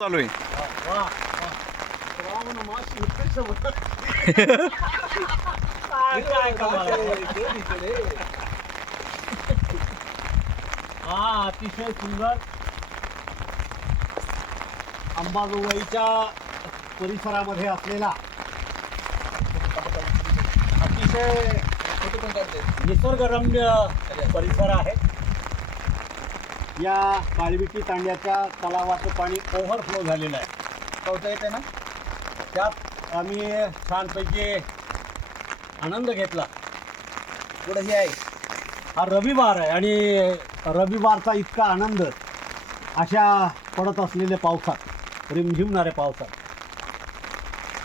चालू आहे. हा अतिशय सुंदर अंबाजोगाईच्या परिसरामध्ये असलेला अतिशय निसर्गरम्य परिसर आहे. या काळविटी तांड्याच्या तलावाचं पाणी ओव्हरफ्लो झालेलं आहे. कवता येते ना? त्यात आम्ही छानपैकी आनंद घेतला. पुढे हे आहे. हा रविवार आहे आणि रविवारचा इतका आनंद अशा पडत असलेल्या पावसात रिमझिमणाऱ्या पावसात.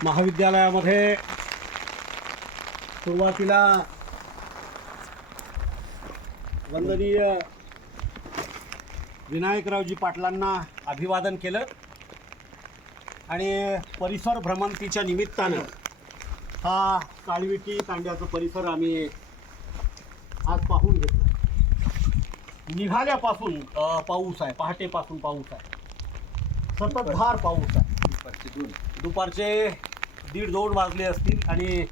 महाविद्यालयामध्ये सुरुवातीला वंदनीय विनायकरावजी पाटलांना अभिवादन केलं आणि परिसर भ्रमंतीच्या निमित्तानं हा काळविटी तांड्याचा परिसर आम्ही आज पाहून घेतला. निघाल्यापासून पाऊस आहे पहाटेपासून पाऊस आहे. सततधार पाऊस आहे. दुपारचे दीड दोन वाजले असतील आणि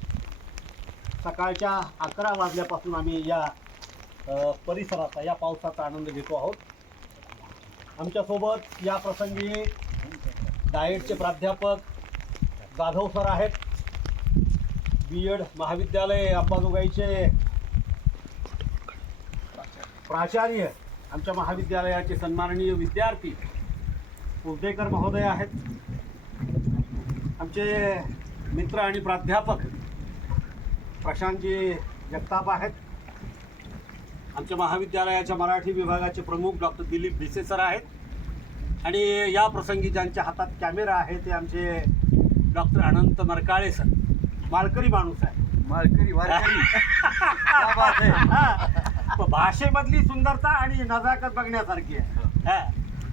सकाळच्या अकरा वाजल्यापासून आम्ही या परिसराचा या पावसाचा आनंद घेतो आहोत. आमच्यासोबत या प्रसंगी डाएटचे प्राध्यापक जाधव सर आहेत. बी एड महाविद्यालय अंबाजोगाईचे प्राचार्य आमच्या महाविद्यालयाचे सन्माननीय विद्यार्थी उर्देकर महोदय आहेत. आमचे मित्र आणि प्राध्यापक प्रशांतजी जगताप आहेत. आमच्या महाविद्यालयाच्या मराठी विभागाचे प्रमुख डॉक्टर दिलीप भिसे सर आहेत. आणि या प्रसंगी ज्यांच्या हातात कॅमेरा आहे ते आमचे डॉक्टर अनंत मरकाळे सर. मालकरी माणूस आहे. मालकरी वारकरी. क्या बात है हा. भाषेमधली सुंदरता आणि नजाकत बघण्यासारखी आहे. हा.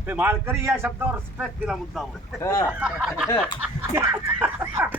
ते मालकरी या शब्दावर स्ट्रेस दिला मुद्दा